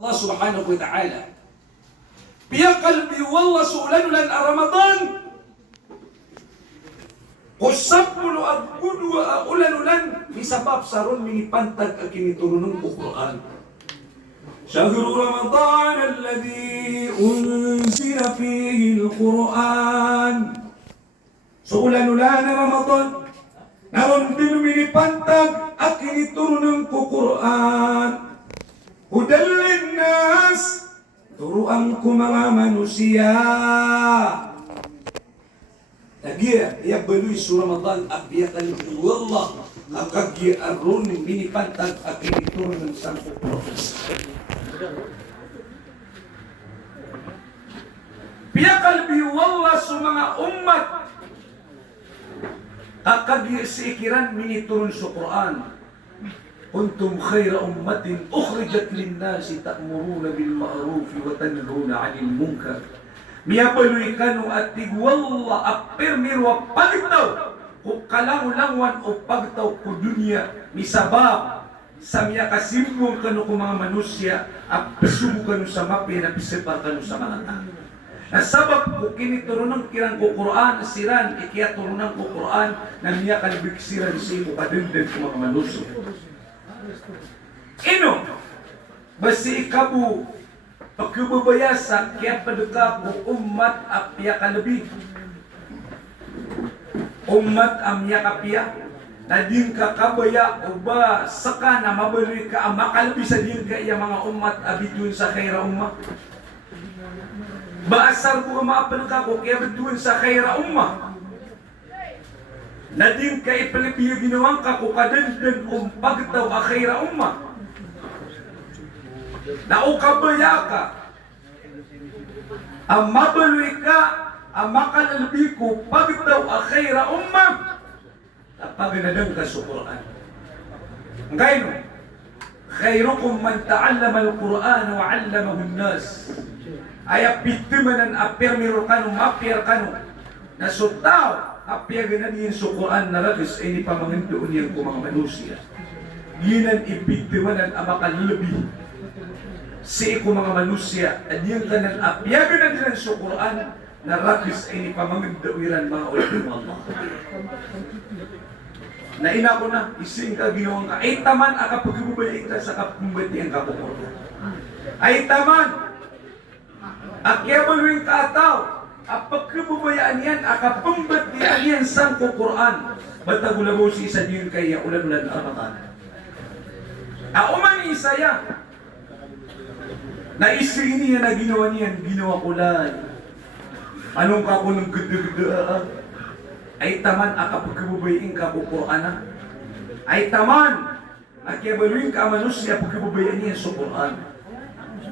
Allah subhanahu wa ta'ala. Biya kalbi wallah suulanulan Ramadan. Kusapulu agbudu wa ulanulan misabab saron minipantag akiniturunong Quran. Syahru Ramadan alladhi unzila fihi al-Quran. Suulanulan Ramadan. Naron din minipantag akiniturunong Quran. Hudalin nas, turuan ko mga manusia. Nagiya, iya baloy su Ramadan, abiyakan wallah, akagya aron ng minipantag akinitur ng sampo prophet. Biyakal biwallah su mga umat, akagya siikiran miniturun sa Quran. Kuntum khaira ummatin ukhrijat linnasi ta'muruna bil ma'ruf wa tanhauna 'anil munkar. Miyapaluy kanu at tigwalla apirmir wa pagtaw ku kalang-langwan o pagtaw ku dunya misabab sa miya kasimbong kanu ku mga manusia at pasubo kanu sa mapi na pisipar kanu sa mga tao. Nasabab ku kini turunang kirang ku Quran siran ikiya turunang ku Quran na miya kalibiksiran si mo kadenden ku mga manusia. Ino, basi ikabu pagkubabayasa kaya padagka ko umat apya kalabig. Umat amya kapya na din ka kabaya o ba saka na mabalik ka ang makalabi sa din ka iya mga umat abitun sa khaira umma. Baasar ko maapan ka ko kaya abitun sa khaira umma. Na din ka ipalipiyo ginawang ka ko kadagdag pagtaw a khaira umma. Na ukabaya ka, ang mabaloy ka, ang makalalbi ko, pagdaw a khaira umma, kapag nadang ka sa Quran. Ngayon, khairukum man ta'allama al-Quran wa 'allamahu an-nas. Ay apitimanan apirmiro kanu mapir kanu na sutaw apir gananiin sa Quran na ragis ay ni pamangindoon yan ko mga manusia. Yinan ipitimanan ang makalalbi si ko mga manusia at yung kanan apyagan na din sa Quran na rakis ay ni pamangagdawiran mga ulit ng Allah. Naina ko na, ising ka ginawang ka, ay taman akapagibubay ka sa kapumbati ang kapupurdo. Ay taman, akyabaluin ka ataw, apagkibubayaan yan, akapumbatian yan sa Quran. Batagulabo si isa din kaya ulan-ulan Ramadan. Auman isaya, na isri niya na ginawa niyan, ginawa ko lang. Anong ka ko ng gada-gada? Ay taman, akapagkibubayin ka po Quran. Ay taman, akyabaluin ka manusia, pagkibubayan niya sa Quran.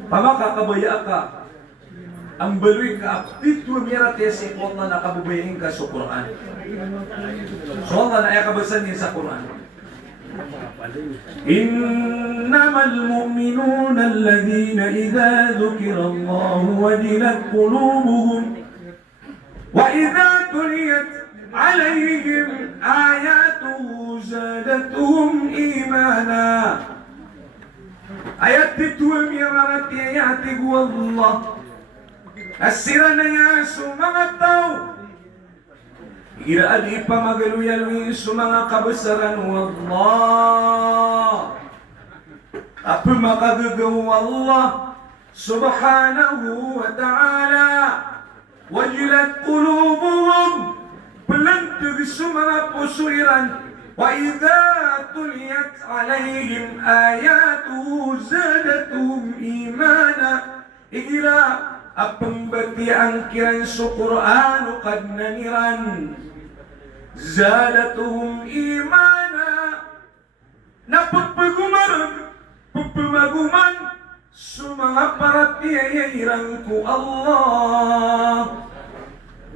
Pamakakabaya ka, ang baluin ka, dito mira tesi po na nakabubayin ka sa Quran. So Allah na ayakabasan niya sa Quran. إنما المؤمنون الذين إذا ذكر الله وجلت قلوبهم وإذا تليت عليهم آياته زادتهم إيمانا. آيات تتوم يرارت آياتك والله السيرنا يا سمعتو Ira di pamagaluyaluin sa mga kabasaran wallah. Apa makagagawa Allah subhanahu wa ta'ala. Wajilat qulubuhum, pelantag sa mga pusuiran. Wa idha tuliyat alayhim ayatuhu zadatuhum imana. Ira apang bati ang kiran sa Quran o kadnaniran. Zadatuhum imana, na pagpamaguman sa mga paratiyayirang ko Allah.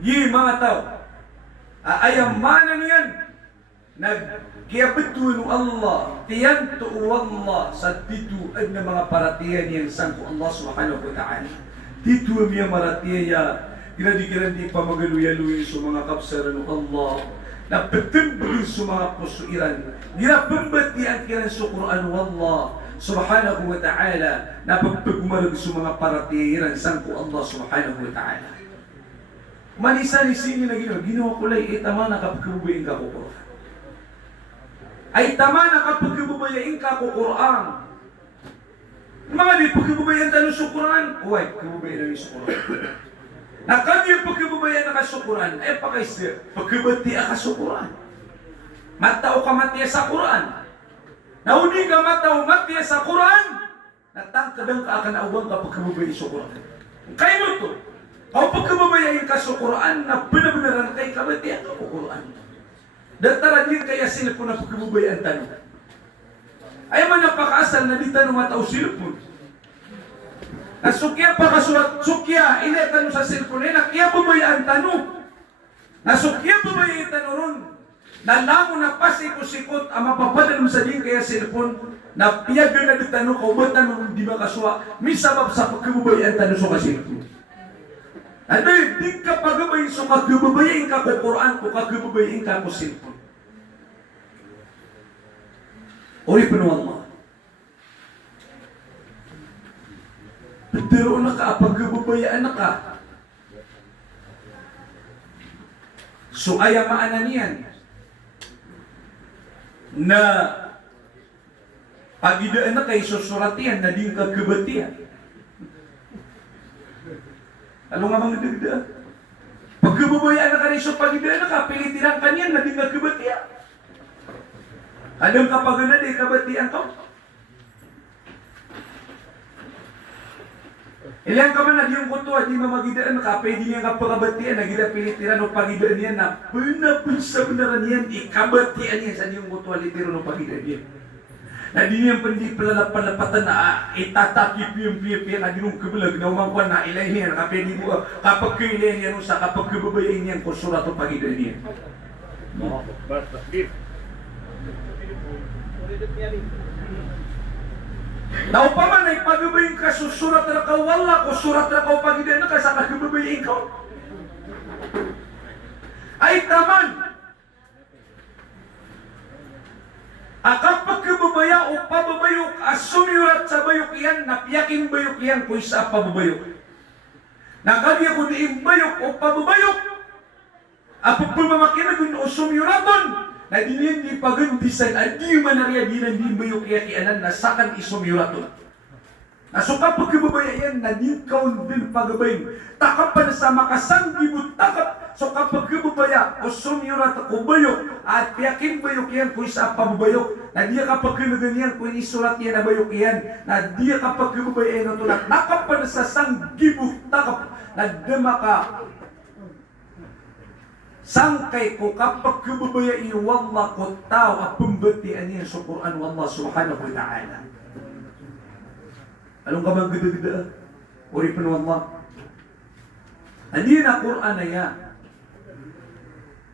Yi mga tao, aayamanan yan, nagkiabitun Allah, tiyanto Allah sa tituan ng mga paratiyan yan sang ko Allah subhanahu wa ta'ala. Tituan niya maratiya, kinadikiran di pamagaluyaluin sa mga kapsaran ng Allah. Napatimbang sa mga pusuiran. Ginapambati ang kiran sa Quran wallah subhanahu wa ta'ala na pagpagmarag sa mga paratiran sang ko Allah subhanahu wa ta'ala. Manisa ni sini na ginawa kulay, tama na kapagkabubayin ka ko Quran. Ay tama na kapagkabubayin ka ko Quran. Mga di pagkabubayan tanong sa Quran, uway, pagkabubayan na sa Quran. Na kanya pagkabubayan na ka sa Quran, ay pakaisya, pagkabati ka sa Quran. Matao ka matiya sa Quran. Nauni ka matao matiya sa Quran, natangkadang ka akan awang ka pagkabubayan sa Quran. Kaya mo to, o pagkabubayan ka sa Quran, na benar-benaran kay kabatiya ka sa Quran. Dataran din kaya sila po na pagkabubayan tanong. Ay man napakaasal na di tanong matao silpon. Nasukya pa kasulat, sukya, ini tanong sa silpon, nakya bubayaan tanong. Nasukya bubayaan tanong ron. Nalamo na pasikot-sikot ang mapapadal mo sa din kaya silpon, na piyagan na di tanong ko, ba tanong di makaswa, misabab sa pagkabubayaan tanong sa kasilpon. Ano di ka pagabayin so kagababayin ka ko Quran, ko kagababayin ka ko silpon. Uri penuh Allah. Pero na ka, pagkababayaan na ka. So ayaw maanan yan. Na pagidaan na kay susuratian na din kagabatian. Ano nga mga dagda? Pagkababayaan na ka rin so pagidaan na ka, pilitirang kanyan na din kagabatian. Adang kapag na di kabatian to? Ilang ka man na diyong kuto at di mamagidaan ka, pwede niya kapagabatian, nagida pilitiran o pagidaan niya na pinapunsa benaran yan, ikabatian niya sa diyong kuto alitiro no pagidaan niya. Na di niya pandi palalapatan na itatakip yung piya na dinong kabalag na umangkwan na ilay niya, kapag kailay niya sa kapag kababayan niya kung surat o pagidaan niya. Na upaman ay pagabayin ka susurat na ka wala ko surat na ka pagidaan na ka sa kagababayin ka ay taman akapag kababaya o pababayok asumyurat sa bayok yan napiyaking bayok yan kung isa pababayok nakagya ko diing bayok o pababayok apag pumamakinag o sumyuraton na diniyan di pagantisan at di manarya di nang di bayok yakianan na sakan isumyuraton. Nasuka pagkababayan na di kaun din pagabayin. Takap pa na sa makasang takap. So kapag kababaya o sumyurat o bayok at yakin bayok yan kung isa pababayok na di kapag kinaganyan kung isurat yan na bayok yan na di kapag kababayan na tulad. Nakap pa na sa sang gibuk takap na dama ka sangkay ko kapag kababayain wallah ko tao at pambatian niya sa Quran wallah subhanahu wa ta'ala. Anong ka bang gada-gada? Uri pa wallah. Hindi na Quran na yan.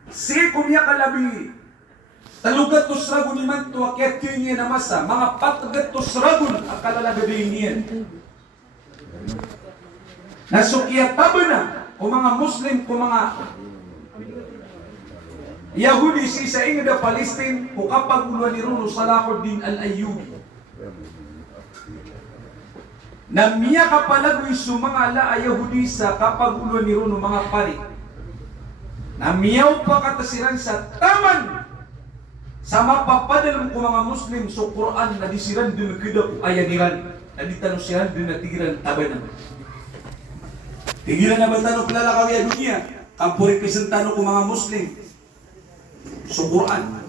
Si kumya kalabi talugat to sragun iman to akyat kinye na masa mga patagat to sragun akalalagadayin niyan. Nasukya taba na o mga Muslim o mga Yahudi si sa ingda Palestine o kapag ulo ni Runo Salahuddin al-Ayyubi na miya kapalagoy su mga ala Yahudi sa kapag ulo ni Runo mga pari na miyaw pa katasiran sa taman sa mapapadalong ko mga Muslim so Quran na disiran din kida ko ayaniran na ditanusiran din na tigiran tabanan tigiran na ba tanong pilalakaw ya dunia kampuri pisentano ko mga Muslim so Quran.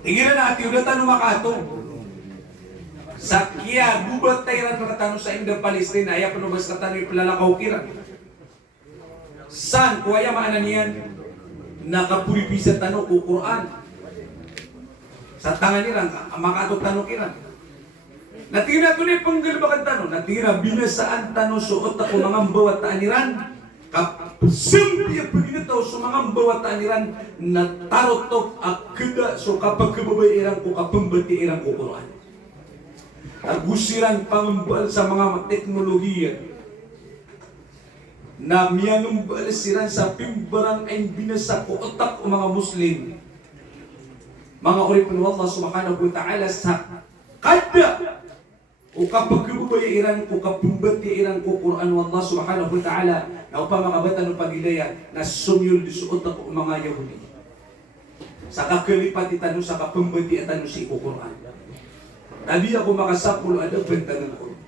Tingnan na ati udah tanong makato. Sakya gubat tayran na tanong sa Inda Palestina aya panubas na tanong ipalalakaw kiran. San kuya maanan niyan nakapuripisan tanong ko Quran. Sa tangan nilang makato tanong kiran. Natingin nato ni panggalbakan tanong, natingin binasaan tanong suot ako mga bawat taaniran. Simpiya paginitaw sa mga bawataniran na tarotok at kada so kapag kababayiran ko kapambatiiran ko Quran. Agusiran pangambal sa mga teknolohiya na miyanong balasiran sa pimbarang ay binasa ko otak o mga Muslim Mga uripin Allah subhanahu wa ta'ala sa kada o kapag iran ko kapumbati iran ko Quran Allah subhanahu wa ta'ala na upang mga bata ng pagilaya na sumyul di suot ako mga Yahudi. Sa kakalipat itanong sa kapumbati at tanong si Quran. Nabi ako makasapul at pagtanong ko.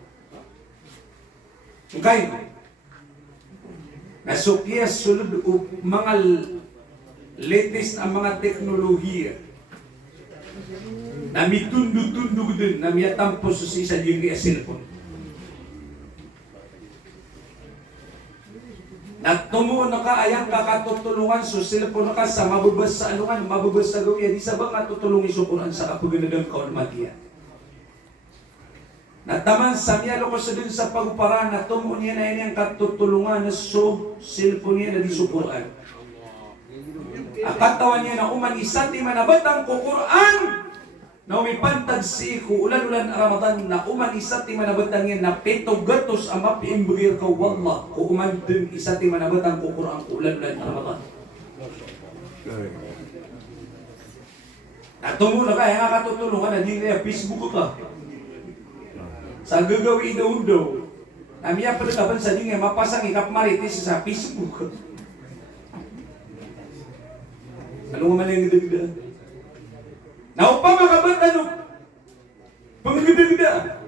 Okay. Nasukiyas sulod o mga latest ang mga teknolohiya na mitundo-tundo din na miyatampos sa isa yung cellphone. Nagtumuon na ka, ayang kakatutulungan sa cellphone na ka sa mabubas sa anungan, mabubas sa gawin, di sa ba nga tutulungin sa Quran sa kapaganadang kaunmatiya. Nataman sa miyalo ko sa din sa pagpara na tumuon niya na yan ang katutulungan na so cellphone niya na di sa Quran. Akatawan niya na uman isang di manabatang ko Quran na umipantag si ko ulan-ulan Ramadan na uman isang di manabatang yan na pito gatos ang mapiimbugir ka wallah ko uman din isang di manabatang ko Quran ko ulan-ulan Ramadan. Natumo na kaya nga katutulungan na di na Facebook ka. Sa gagawin daw na miya pagkaban sa di nga mapasang ikap maritis sa Facebook. Ano man yung gida-gida? Naupang makabata no? Pang-gida-gida.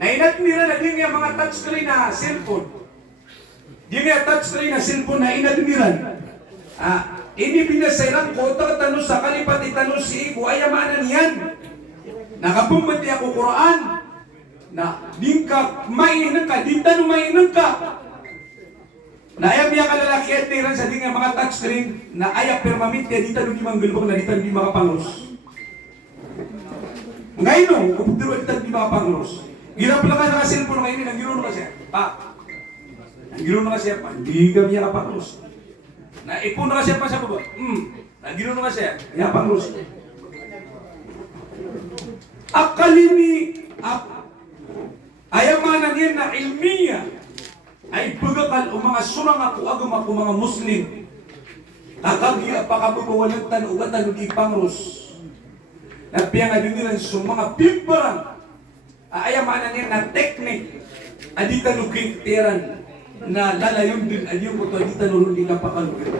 Nainat nila na din yung mga touchscreen na cellphone. Di nga touchscreen na cellphone na inadmiran. Ini pinasairan ko, tanong sa kalipat itanong si Ibu, ayamanan yan. Nakapumbati ako Quran. Na din ka, mainang ka, din tanong mainang ka. Na ayaw niya kalalaki at tiran sa di nga mga touchscreen na ayaw permamit kaya di tanong di manggalbang na di tanong di makapangros. Ngayon no, kuputiro di tanong di makapangros. Girap lang ka naka-cellphone ngayon, nang na kasi. Nang na kasi pa, hindi kami niya kapangros. Naipon na kasi pa sa baba. Nang na kasi, niya kapangros. Akalini, ayaw manan yan na ilmiya. Ay pagkakal o mga surang ako agam ako mga Muslim. Kakagya pa kababawalan tan ugatan di pangros. Napiyang adun nila sa mga pimparang. Ayamanan niya na teknik. Adita nukik tiran na lalayon din adiyo ko to adita nurun di kapakalugin.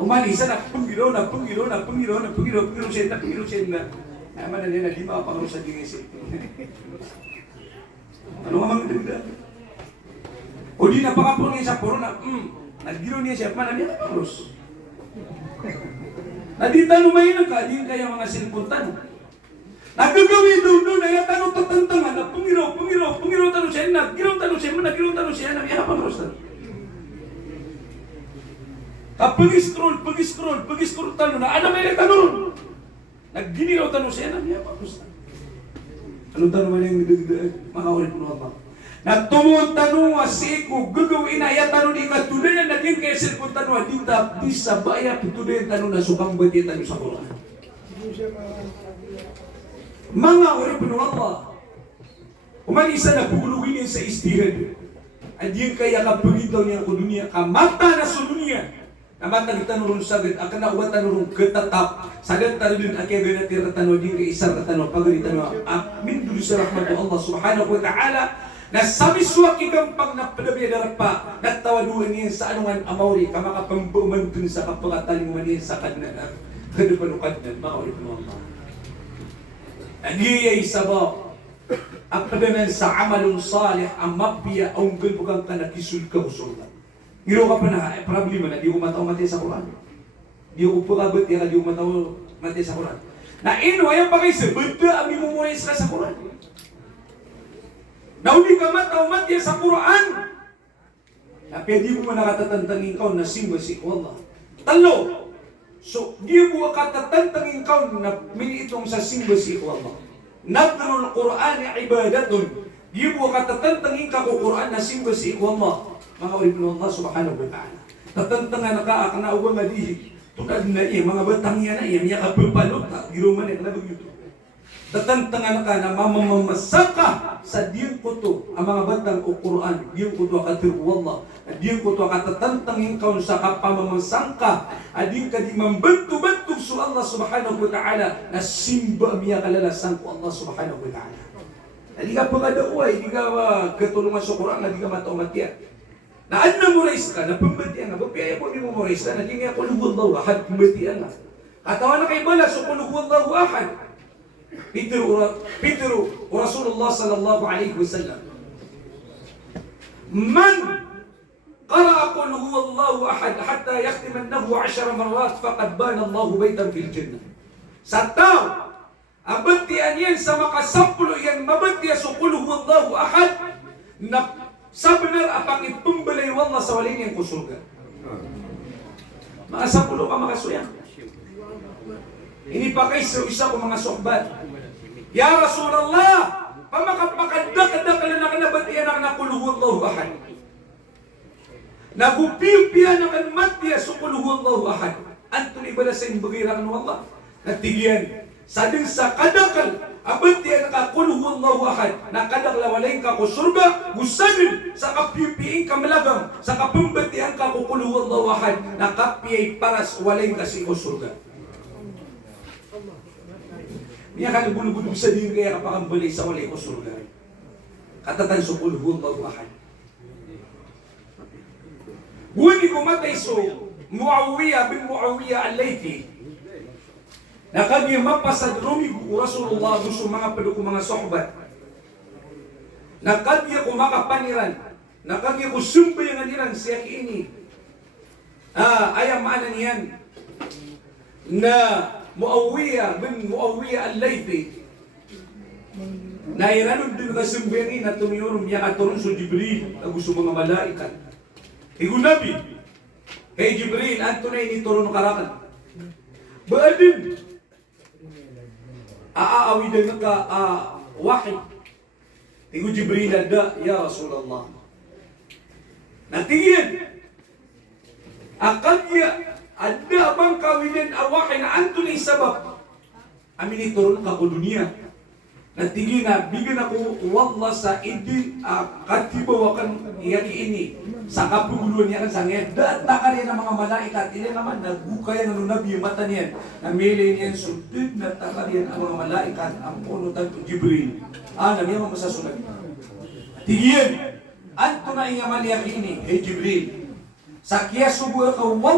Umalisa na punggiro siya. Ayamanan niya na di makapangros sa dingisip. Ano nga mga dagda? O di napakapon niya sa puro na, nagiro niya siya, manamya ka Paros. Nadita lumayin ka, di kaya mga silpuntan. Nagagawin doon, ay tanong tatantangan na pungiro tanong siya, nagiro tanong siya, namya ka Paros. Pag-scroll tanong na, ano may nagtanong? Nagginiraw tanong siya, namya ka Paros. Anong tanong man yung nagdagdaan? Makawalin po naman. Nagtumuon tanong si ko gagawin na iya tanong di ka tuloy na naging kaisir ko tanong di sa baya tuloy ang tanong na sukang bati tanong sa Quran. Mga uri Allah umanisa na puguluhin sa istihad at yung kaya kapagitaw niya ko dunia kamata na sa dunia na matag tanong sagad akan na ubat tanong ketatap sagad tanong akay ganatira tanong di ka isar tanong pagalitan mo min dulu sa rahmatu Allah subhanahu wa ta'ala na sabiswak ikang pag napadabi darap pa nagtawaduan niya sa anungan amawri ka makapambuman dun sa kapagataling maniyan sa kadna kadupanukad na makaulit mo ang mga nagiyay sabab ang padanan sa amalong salih ang mapia ang gulbugang ka nakisul ka usulan ngiro ka pa na problema na di ko mataw mati sa Quran di ko pagabot yan na di ko mataw mati sa Quran na ino ayaw pa kayo sa bada ang imumurais ka sa Quran na hindi ka mataw-mat sa Quran. Na pwede mo nakatatantangin ka na simba si Allah. Talo. So, di mo katatantangin ka na minitong sa simba si Allah. Nadrul Quran ibadatun. Di mo katatantangin ka ko Quran na simba si Allah. Mga ulit ng Allah subhanahu wa ta'ala. Tatantangan na ka akanauwa nga di. Tulad na iya, mga batang yan na iya. Miya ka pulpalot na. Giruman yan, nabag yun. Tatantangan ka na mamamasaka sa diyang kuto ang mga batang o Quran, diyang kuto akatir wallah Adin ko to katatantangin kaun sa kapamamansangka. Adin ka di membentuk-bentuk su Allah subhanahu wa ta'ala na simba miya kalalasan ko Allah subhanahu wa ta'ala. Adi ka pagkadaway, di ka katulungan sa Quran, di ka mataumatiya. Na adna mo rais ka, na pambatiyan nga, bapiyaya po di mo rais ka, naging nga kulhuwallahu ahad, pambatiyan nga. Katawan na kay bala, so kulhuwallahu ahad. Pitru, Rasulullah sallallahu alaihi wasallam. Man قرأ قل هو الله أحد حتى يختمنه 10 مرات فقد بان الله بيتا في الجنة. Sataw, abati yan sa makasaplo yan, mabati sa qul huwa Allahu ahad, na sabenar apang ipumbalay wallah sa walin yang kusurga. Mga saplo ka mga suyang. Ini pa kay isa ko mga sohbat. Ya Rasulullah, pamakapakadakadakalan na kanabatiyan na qul huwa Allahu ahad. Nagupiupian akan mati sa qul huwallahu ahad. Anton ibala sa imbagirakan wallah. Natigian sadin sa kadakal abatian ka qul huwallahu ahad. Nakadakla walay ka ko surga gusadin sa kapiupiin ka malagam sa kapambatian ka ko qul huwallahu ahad. Nakapiyay paras walay ka si ko surga. Niya ka nabulubulub sa din kaya kapakambali sa walay ko surga. Katatan sa qul huwallahu ahad. Wani kumatay so Muawiyah bin Muawiyah al-Laythi. Nakagi mapasad rumi Rasulullah gusto mga pedukong mga sohbat. Nakagi ko makapaniran. Nakagi ko sumpay nga niran siya ini. Ayam mana niyan na Muawiyah bin Muawiyah al-Laythi. Nairanod din ka sumpay na tumiyorum niya katurun sa Jibril na gusto mga malaikat. Igu Nabi, hey Jibril, anto na ini turun karakan. Baadin, aawidan ka wahid. Igu Jibril ada, ya Rasulullah. Natingin, akadya, ada bang kawidan awahid na anto na isabab. Amin iturun ka ko dunia. Natingin na, bigyan ako wallah sa idin katibawakan iyaki ini. Sa kapuguluan niya kan sangit. Data ka rin ng mga malaikat. Ilan naman, nagukaya ng nabi yung mata niyan. Namili niyan, sudid na taka rin ang mga malaikat. Ang punutan ko, Jibril. Namiya mo masasunag. Tigyan. Anto na inga maliyaki ini, hey Jibril. Sa kiyasubo ka,